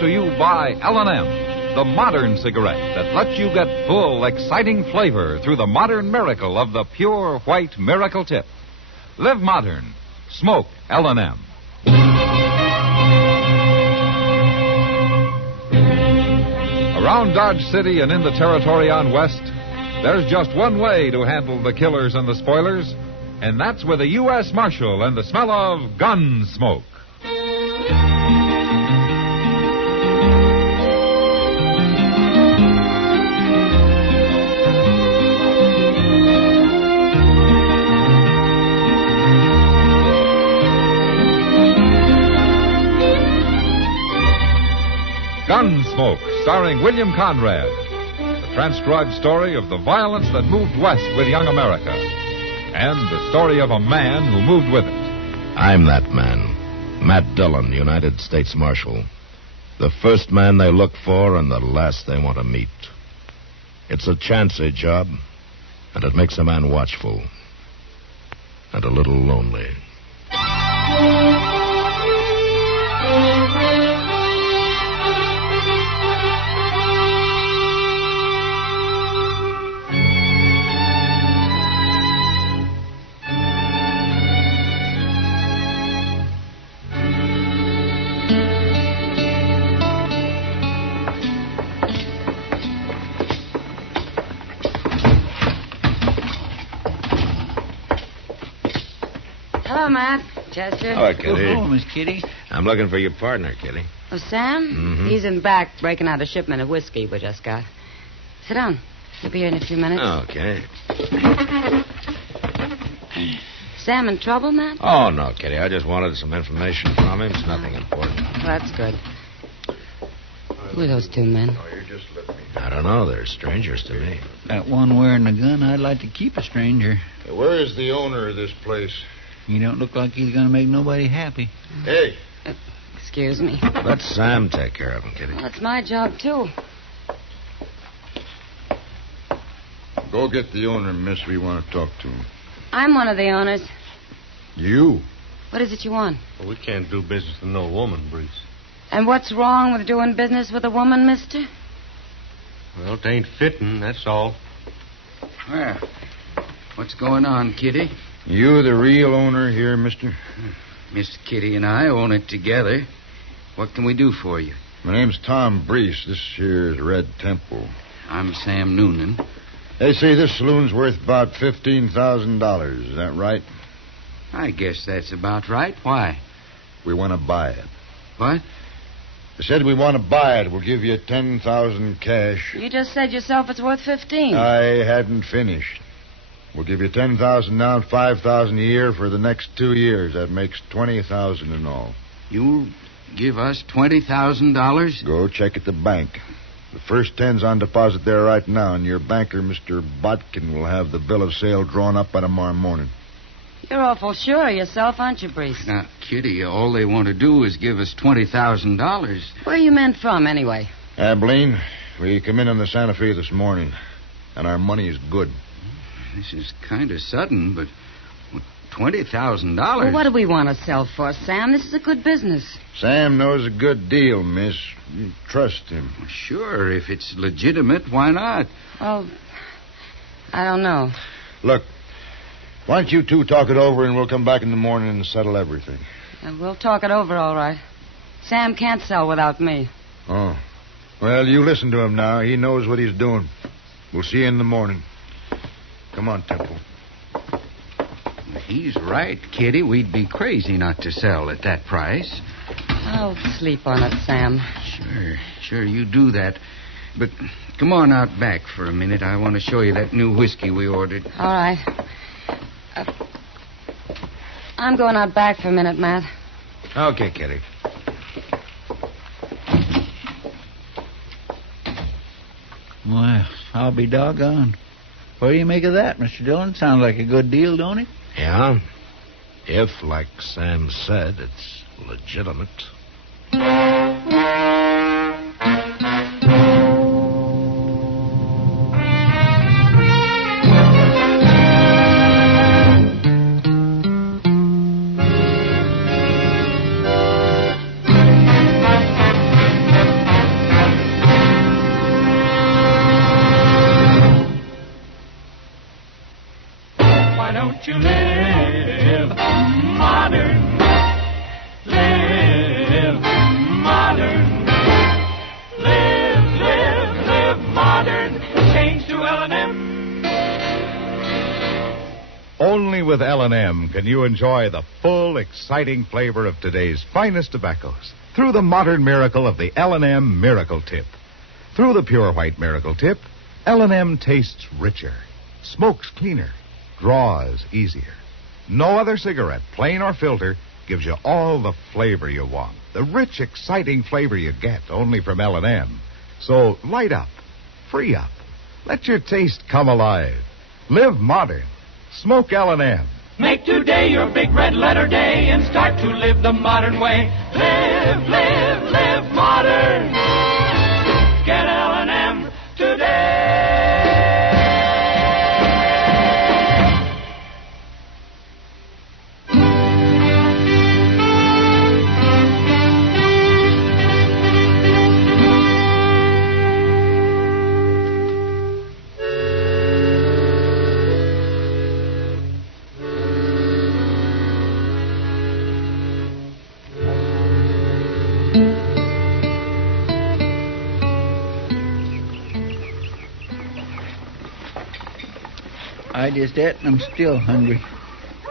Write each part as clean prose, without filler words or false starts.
to you by L&M, the modern cigarette that lets you get full, exciting flavor through the modern miracle of the pure white miracle tip. Live modern. Smoke L&M. Around Dodge City and in the territory on West, there's just one way to handle the killers and the spoilers, and that's with a U.S. Marshal and the smell of Gunsmoke. Gunsmoke, starring William Conrad. The transcribed story of the violence that moved west with young America. And the story of a man who moved with it. I'm that man. Matt Dillon, United States Marshal. The first man they look for and the last they want to meet. It's a chancy job, and it makes a man watchful. And a little lonely. Hello, Matt. Chester. Hello, Kitty. Oh, Miss Kitty. I'm looking for your partner, Kitty. Oh, Sam? Mm-hmm. He's in back breaking out a shipment of whiskey we just got. Sit down. He'll be here in a few minutes. Okay. Sam in trouble, Matt? Oh, no, Kitty. I just wanted some information from him. It's nothing important. Well, that's good. Who are those two men? I don't know. They're strangers to me. That one wearing the gun, I'd like to keep a stranger. Where is the owner of this place? He don't look like he's going to make nobody happy. Hey. Excuse me. Let Sam take care of him, Kitty. Well, it's my job, too. Go get the owner, miss. We want to talk to him. I'm one of the owners. You? What is it you want? Well, we can't do business with no woman, Bruce. And what's wrong with doing business with a woman, mister? Well, it ain't fitting, that's all. Well, what's going on, Kitty? You the real owner here, mister? Miss Kitty and I own it together. What can we do for you? My name's Tom Breese. This here is Red Temple. I'm Sam Noonan. They say this saloon's worth about $15,000. Is that right? I guess that's about right. Why? We want to buy it. What? I said we want to buy it. We'll give you $10,000 cash. You just said yourself it's worth 15. I hadn't finished. We'll give you $10,000 now and $5,000 a year for the next 2 years. That makes $20,000 in all. You'll give us $20,000? Go check at the bank. The first 10's on deposit there right now, and your banker, Mr. Botkin, will have the bill of sale drawn up by tomorrow morning. You're awful sure of yourself, aren't you, Breese? Now, Kitty, all they want to do is give us $20,000. Where are you men from, anyway? Abilene, we come in on the Santa Fe this morning, and our money is good. This is kind of sudden, but $20,000? Well, what do we want to sell for, Sam? This is a good business. Sam knows a good deal, miss. You trust him. Sure, if it's legitimate, why not? Well, I don't know. Look, why don't you two talk it over, and we'll come back in the morning and settle everything. We'll talk it over, all right. Sam can't sell without me. Oh. Well, you listen to him now. He knows what he's doing. We'll see you in the morning. Come on, Temple. He's right, Kitty. We'd be crazy not to sell at that price. I'll sleep on it, Sam. Sure, you do that. But come on out back for a minute. I want to show you that new whiskey we ordered. All right. I'm going out back for a minute, Matt. Okay, Kitty. Well, I'll be doggone. What do you make of that, Mr. Dillon? Sounds like a good deal, don't it? Yeah. If, like Sam said, it's legitimate. with L&M can you enjoy the full, exciting flavor of today's finest tobaccos through the modern miracle of the L&M Miracle Tip. Through the pure white Miracle Tip, L&M tastes richer, smokes cleaner, draws easier. No other cigarette, plain or filter, gives you all the flavor you want. The rich, exciting flavor you get only from L&M. So light up, free up, let your taste come alive. Live modern. Smoke L&M. Make today your big red letter day and start to live the modern way. Live, live, live modern. Get L&M today. I just ate and I'm still hungry.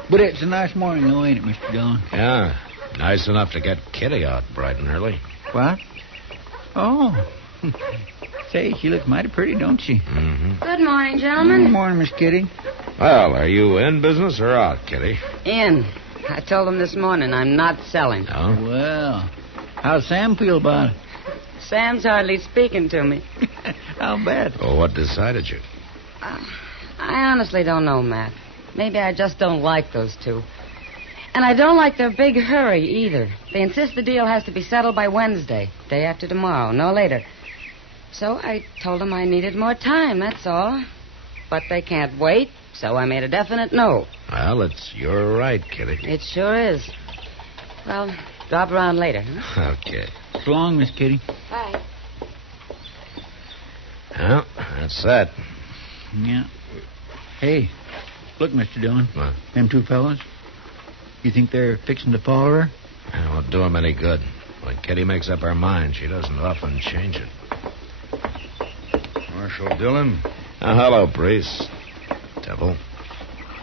But it's a nice morning, though, ain't it, Mr. Dillon? Yeah, nice enough to get Kitty out bright and early. What? Oh. Say, she looks mighty pretty, don't she? Mm-hmm. Good morning, gentlemen. Good morning, Miss Kitty. Well, are you in business or out, Kitty? In. I told them this morning I'm not selling. No? Well, how's Sam feel about it? Sam's hardly speaking to me. I'll bet. Well, what decided you? I honestly don't know, Matt. Maybe I just don't like those two. And I don't like their big hurry, either. They insist the deal has to be settled by Wednesday, day after tomorrow, no later. So I told them I needed more time, that's all. But they can't wait, so I made a definite no. Well, it's your right, Kitty. It sure is. Well, drop around later, huh? Okay. So long, Miss Kitty. Bye. Well, that's that. Yeah. Hey, look, Mr. Dillon. What? Them two fellas. You think they're fixing to follow her? It won't do him any good. When Kitty makes up her mind, she doesn't often change it. Marshal Dillon. Hello, Priest. Temple.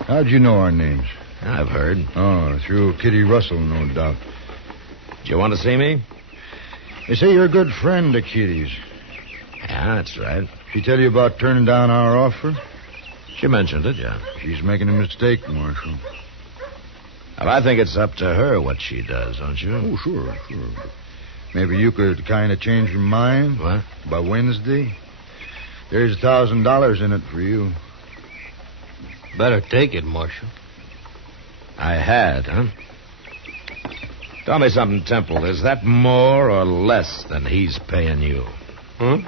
How'd you know our names? I've heard. Oh, through Kitty Russell, no doubt. Do you want to see me? They say you're a good friend of Kitty's. Yeah, that's right. She tell you about turning down our offer? She mentioned it, yeah. She's making a mistake, Marshal. Well, I think it's up to her what she does, don't you? Oh, sure. Maybe you could kind of change your mind. What? By Wednesday. There's $1,000 in it for you. Better take it, Marshal. I had, huh? Tell me something, Temple. Is that more or less than he's paying you? Huh?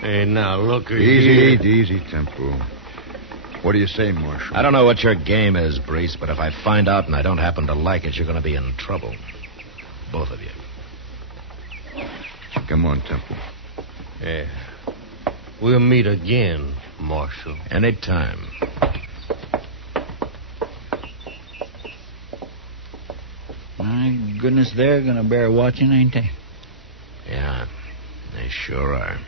Hey, now, look here. Easy, Temple. What do you say, Marshal? I don't know what your game is, Brees, but if I find out and I don't happen to like it, you're going to be in trouble. Both of you. Come on, Temple. Yeah. We'll meet again, Marshal. Anytime. My goodness, they're going to bear watching, ain't they? Yeah, they sure are.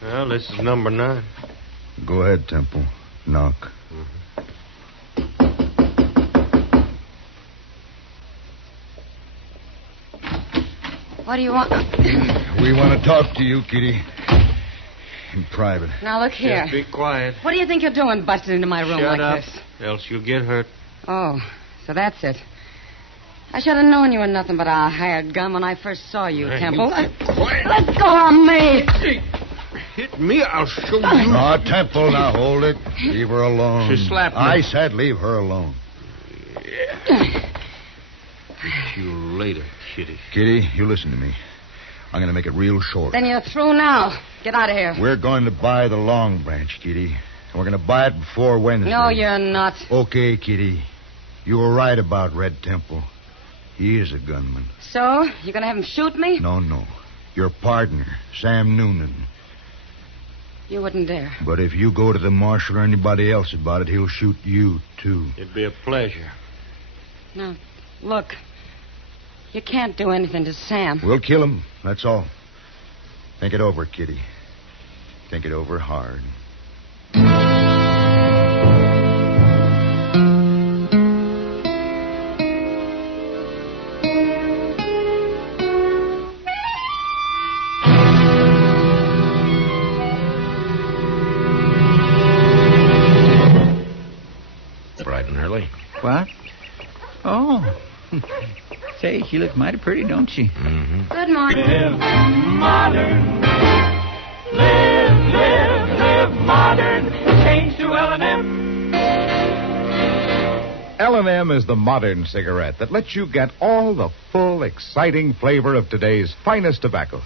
Well, this is number 9. Go ahead, Temple. Knock. What do you want? We want to talk to you, Kitty. In private. Now, look here. Just be quiet. What do you think you're doing busting into my room Shut like up, this? else you'll get hurt. Oh, so that's it. I should have known you were nothing but a hired gun when I first saw you, Hey, Temple. quiet. Let go of me! Hit me, I'll show you. No, Temple, now hold it. Leave her alone. She slapped me. I said leave her alone. See you later, Kitty. Kitty, you listen to me. I'm going to make it real short. Then you're through now. Get out of here. We're going to buy the Long Branch, Kitty. And we're going to buy it before Wednesday. No, you're not. Okay, Kitty. You were right about Red Temple. He is a gunman. So? You're going to have him shoot me? No. Your partner, Sam Noonan. You wouldn't dare. But if you go to the marshal or anybody else about it, he'll shoot you, too. It'd be a pleasure. No, look. You can't do anything to Sam. We'll kill him, that's all. Think it over, Kitty. Think it over hard. Bright and early. What? Oh. Say, she looks mighty pretty, don't she? Mm-hmm. Good morning. Live modern. Live modern. Change to L&M. L&M is the modern cigarette that lets you get all the full, exciting flavor of today's finest tobaccos.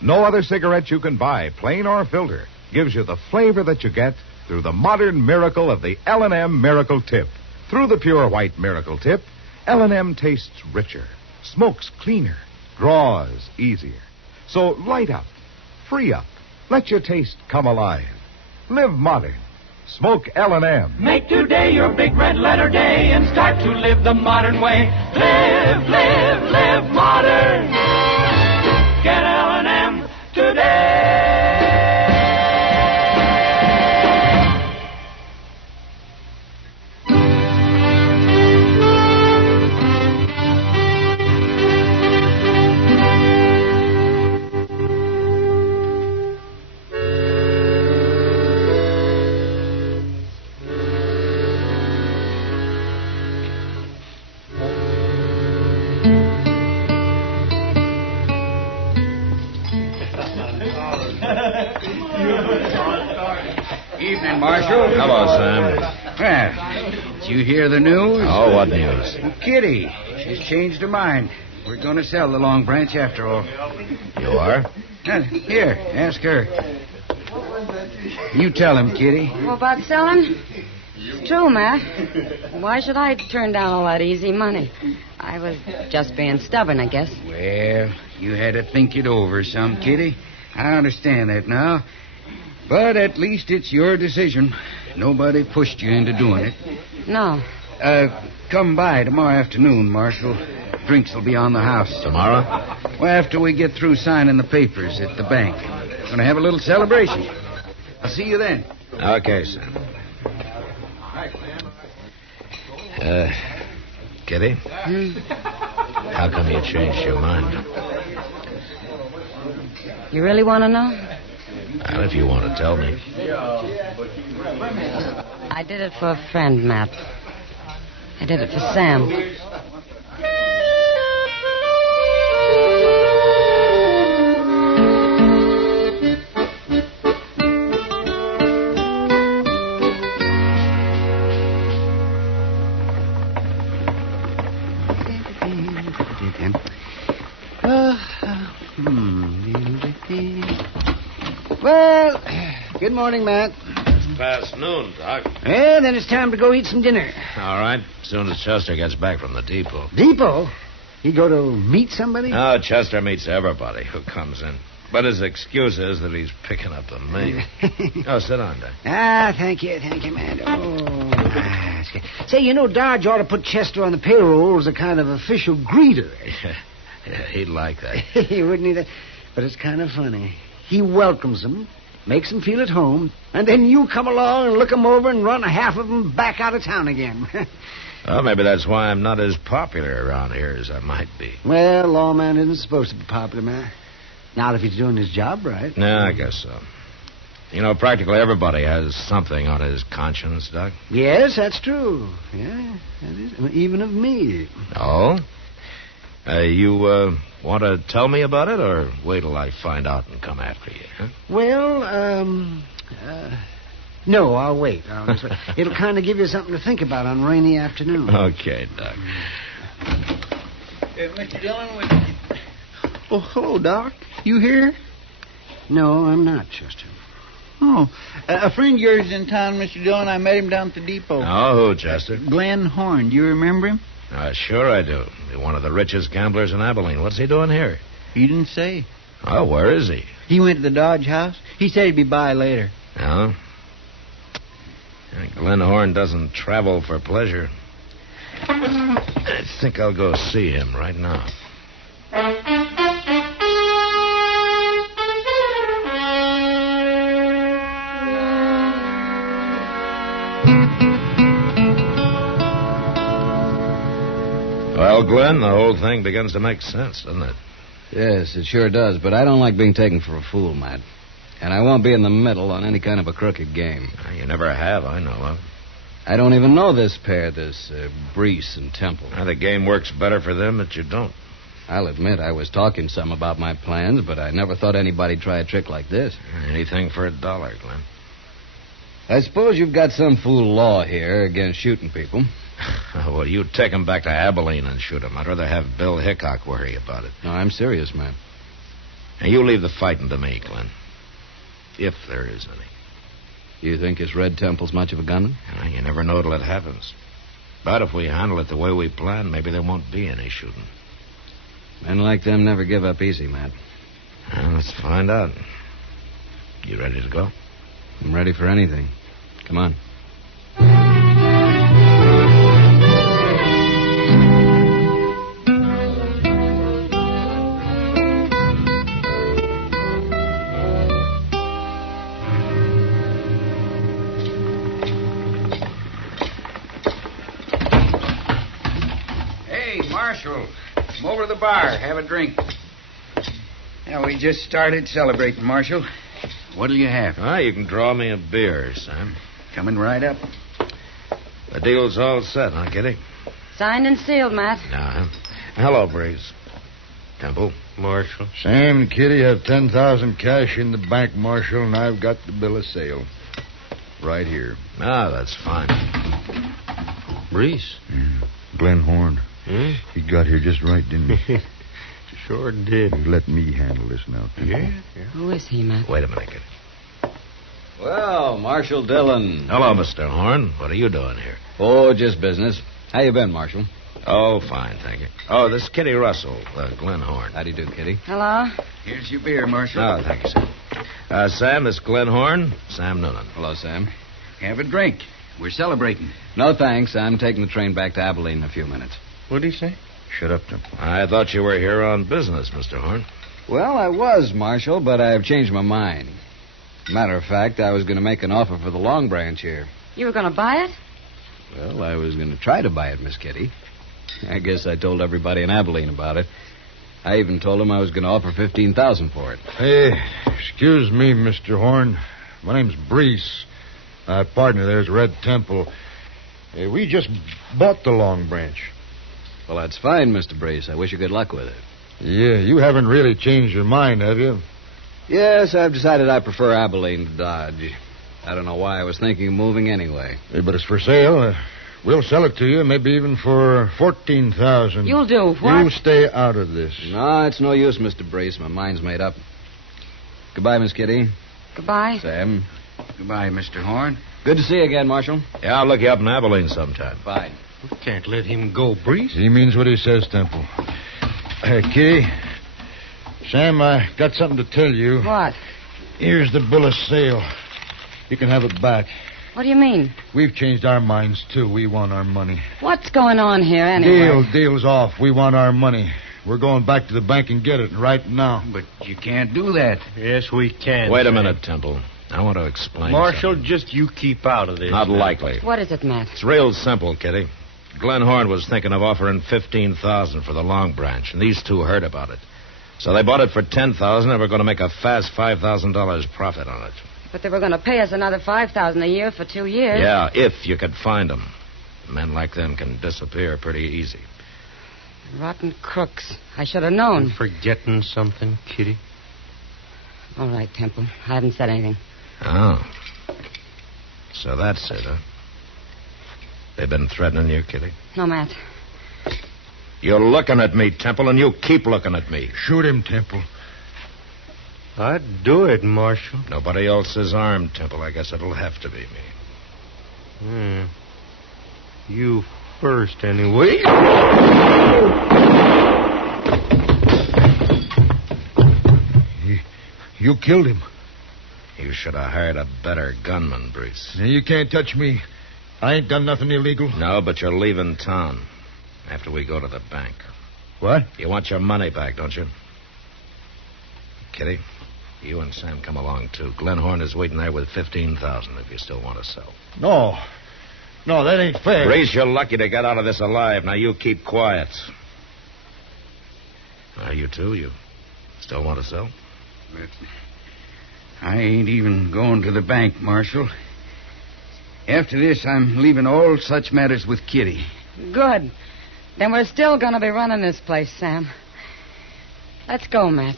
No other cigarette you can buy, plain or filter, gives you the flavor that you get through the modern miracle of the L&M Miracle Tip. Through the pure white Miracle Tip, L&M tastes richer, smokes cleaner, draws easier. So light up, free up, let your taste come alive. Live modern. Smoke L&M. Make today your big red letter day and start to live the modern way. Live modern. Get L&M today. Evening, Marshal. Hello, Sam. Well, did you hear the news? Oh, what news? Well, Kitty, she's changed her mind. We're going to sell the Long Branch after all. You are? Here, ask her. You tell him, Kitty. Well, about selling? It's true, Matt. Why should I turn down all that easy money? I was just being stubborn, I guess. Well, you had to think it over some, Kitty. I understand that now. But at least it's your decision. Nobody pushed you into doing it. No. Come by tomorrow afternoon, Marshal. Drinks will be on the house. Tomorrow? Well, after we get through signing the papers at the bank. We're going to have a little celebration. I'll see you then. Okay, Sam. Kitty? How come you changed your mind? You really want to know? Well, if you want to tell me. I did it for a friend, Matt. I did it for Sam. Well, good morning, Matt. It's past noon, Doc. Well, then it's time to go eat some dinner. All right. As soon as Chester gets back from the depot. Depot? You go to meet somebody? No, Chester meets everybody who comes in. But his excuse is that he's picking up the mail. Oh, sit down, Doc. Thank you, Matt. Oh, that's good. Say, you know, Dodge ought to put Chester on the payroll as a kind of official greeter. Yeah, he'd like that. He wouldn't either. But it's kind of funny. He welcomes them, makes them feel at home, and then you come along and look them over and run half of them back out of town again. Well, maybe that's why I'm not as popular around here as I might be. Well, lawman isn't supposed to be popular, man. Not if he's doing his job right. No, I guess so. You know, practically everybody has something on his conscience, Doc. Yes, that's true. Yeah, that is. Even of me. Oh? You want to tell me about it, or wait till I find out and come after you, huh? Well, no, I'll wait. It'll kind of give you something to think about on rainy afternoon. Okay, Doc. Mr. Dillon, Oh, hello, Doc. You here? No, I'm not, Chester. Oh, a friend of yours is in town, Mr. Dillon. I met him down at the depot. Oh, who, Chester? Glenn Horn. Do you remember him? Sure I do. He's one of the richest gamblers in Abilene. What's he doing here? He didn't say. Oh, where is he? He went to the Dodge house. He said he'd be by later. No? Glenn Horn doesn't travel for pleasure. I think I'll go see him right now. Well, Glenn, the whole thing begins to make sense, doesn't it? Yes, it sure does, but I don't like being taken for a fool, Matt. And I won't be in the middle on any kind of a crooked game. You never have, I know of. I don't even know this pair, Brees and Temple. The game works better for them that you don't. I'll admit I was talking some about my plans, but I never thought anybody'd try a trick like this. Anything for $1, Glenn. I suppose you've got some fool law here against shooting people. Well, you take him back to Abilene and shoot him. I'd rather have Bill Hickok worry about it. No, I'm serious, man. Now, you leave the fighting to me, Glenn. If there is any. You think this Red Temple's much of a gunman? You never know till it happens. But if we handle it the way we plan, maybe there won't be any shooting. Men like them never give up easy, Matt. Well, let's find out. You ready to go? I'm ready for anything. Come on. Marshal, come over to the bar. Have a drink. Now, we just started celebrating, Marshal. What'll you have? You can draw me a beer, Sam. Coming right up. The deal's all set, huh, Kitty? Signed and sealed, Matt. Hello, Breeze. Temple. Marshal. Sam and Kitty have 10,000 cash in the bank, Marshal, and I've got the bill of sale. Right here. That's fine. Breeze? Glenn Horn. He got here just right, didn't he? Sure did. Let me handle this now, Temple. Yeah. Who is he, Matt? Wait a minute, Kitty. Well, Marshal Dillon. Hello, Mr. Horn. What are you doing here? Oh, just business. How you been, Marshal? Oh, fine, thank you. Oh, this is Kitty Russell, Glenn Horn. How do you do, Kitty? Hello? Here's your beer, Marshal. Oh, thank you, sir. Sam, this is Glenn Horn. Sam Noonan. Hello, Sam. Have a drink. We're celebrating. No, thanks. I'm taking the train back to Abilene in a few minutes. What'd he say? Shut up, Temple. I thought you were here on business, Mr. Horn. Well, I was, Marshal, but I've changed my mind. Matter of fact, I was going to make an offer for the Long Branch here. You were going to buy it? Well, I was going to try to buy it, Miss Kitty. I guess I told everybody in Abilene about it. I even told them I was going to offer $15,000 for it. Hey, excuse me, Mr. Horn. My name's Brees. My partner there's Red Temple. Hey, we just bought the Long Branch. Well, that's fine, Mr. Brace. I wish you good luck with it. Yeah, you haven't really changed your mind, have you? Yes, I've decided I prefer Abilene to Dodge. I don't know why I was thinking of moving anyway. Hey, but it's for sale. We'll sell it to you, maybe even for $14,000. You'll do what? You stay out of this. No, it's no use, Mr. Brace. My mind's made up. Goodbye, Miss Kitty. Goodbye. Sam. Goodbye, Mr. Horn. Good to see you again, Marshal. Yeah, I'll look you up in Abilene sometime. Fine. We can't let him go, Breeze. He means what he says, Temple. Hey, Kitty. Sam, I got something to tell you. What? Here's the bill of sale. You can have it back. What do you mean? We've changed our minds, too. We want our money. What's going on here, anyway? Deal's off. We want our money. We're going back to the bank and get it right now. But you can't do that. Yes, we can. Wait a Sam. minute, Temple. I want to explain Marshal, something. just you keep out of this. Not now. likely. What is it, Matt? It's real simple, Kitty. Glenn Horn was thinking of offering $15,000 for the Long Branch, and these two heard about it. So they bought it for $10,000, and we're going to make a fast $5,000 profit on it. But they were going to pay us another $5,000 a year for 2 years. Yeah, if you could find them. Men like them can disappear pretty easy. Rotten crooks. I should have known. You forgetting something, Kitty? All right, Temple. I haven't said anything. Oh. So that's it, huh? They've been threatening you, Kitty? No, Matt. You're looking at me, Temple, and you keep looking at me. Shoot him, Temple. I'd do it, Marshal. Nobody else is armed, Temple. I guess it'll have to be me. You first, anyway. You killed him. You should have hired a better gunman, Brees. Now, you can't touch me. I ain't done nothing illegal. No, but you're leaving town after we go to the bank. What? You want your money back, don't you? Kitty, you and Sam come along, too. Glenn Horn is waiting there with $15,000 if you still want to sell. No. No, that ain't fair. Brees, you're lucky to get out of this alive. Now, you keep quiet. Now, you two, you still want to sell? But I ain't even going to the bank, Marshal. After this, I'm leaving all such matters with Kitty. Good. Then we're still going to be running this place, Sam. Let's go, Matt.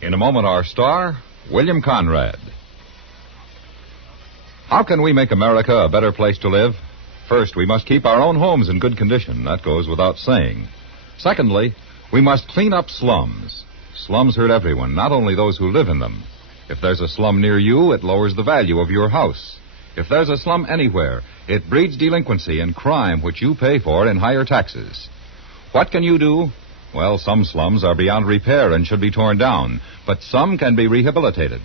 In a moment, our star, William Conrad. How can we make America a better place to live? First, we must keep our own homes in good condition. That goes without saying. Secondly, we must clean up slums. Slums hurt everyone, not only those who live in them. If there's a slum near you, it lowers the value of your house. If there's a slum anywhere, it breeds delinquency and crime, which you pay for in higher taxes. What can you do? Well, some slums are beyond repair and should be torn down, but some can be rehabilitated.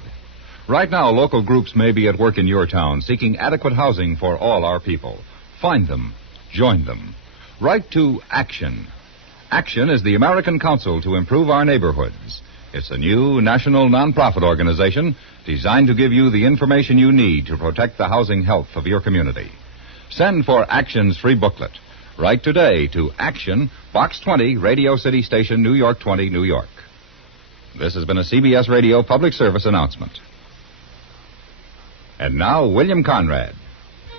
Right now, local groups may be at work in your town seeking adequate housing for all our people. Find them. Join them. Write to Action. Action is the American Council to Improve Our Neighborhoods. It's a new national nonprofit organization designed to give you the information you need to protect the housing health of your community. Send for Action's free booklet. Write today to Action, Box 20, Radio City Station, New York 20, New York. This has been a CBS Radio public service announcement. And now, William Conrad.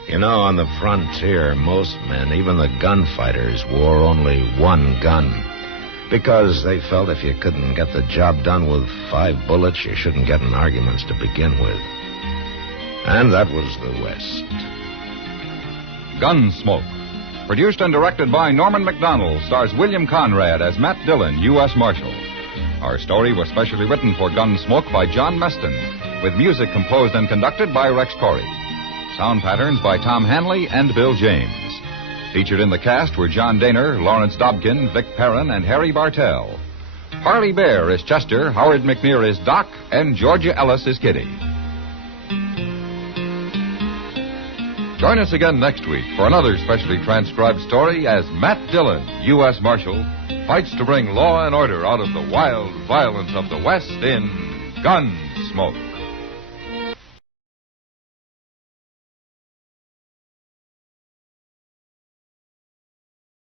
You know, on the frontier, most men, even the gunfighters, wore only one gun. Because they felt if you couldn't get the job done with 5 bullets, you shouldn't get in arguments to begin with. And that was the West. Gunsmoke. Produced and directed by Norman Macdonnell, stars William Conrad as Matt Dillon, U.S. Marshal. Our story was specially written for Gunsmoke by John Meston, with music composed and conducted by Rex Corey. Sound patterns by Tom Hanley and Bill James. Featured in the cast were John Daner, Lawrence Dobkin, Vic Perrin, and Harry Bartell. Harley Bear is Chester, Howard McNear is Doc, and Georgia Ellis is Kitty. Join us again next week for another specially transcribed story as Matt Dillon, U.S. Marshal, fights to bring law and order out of the wild violence of the West in Gunsmoke.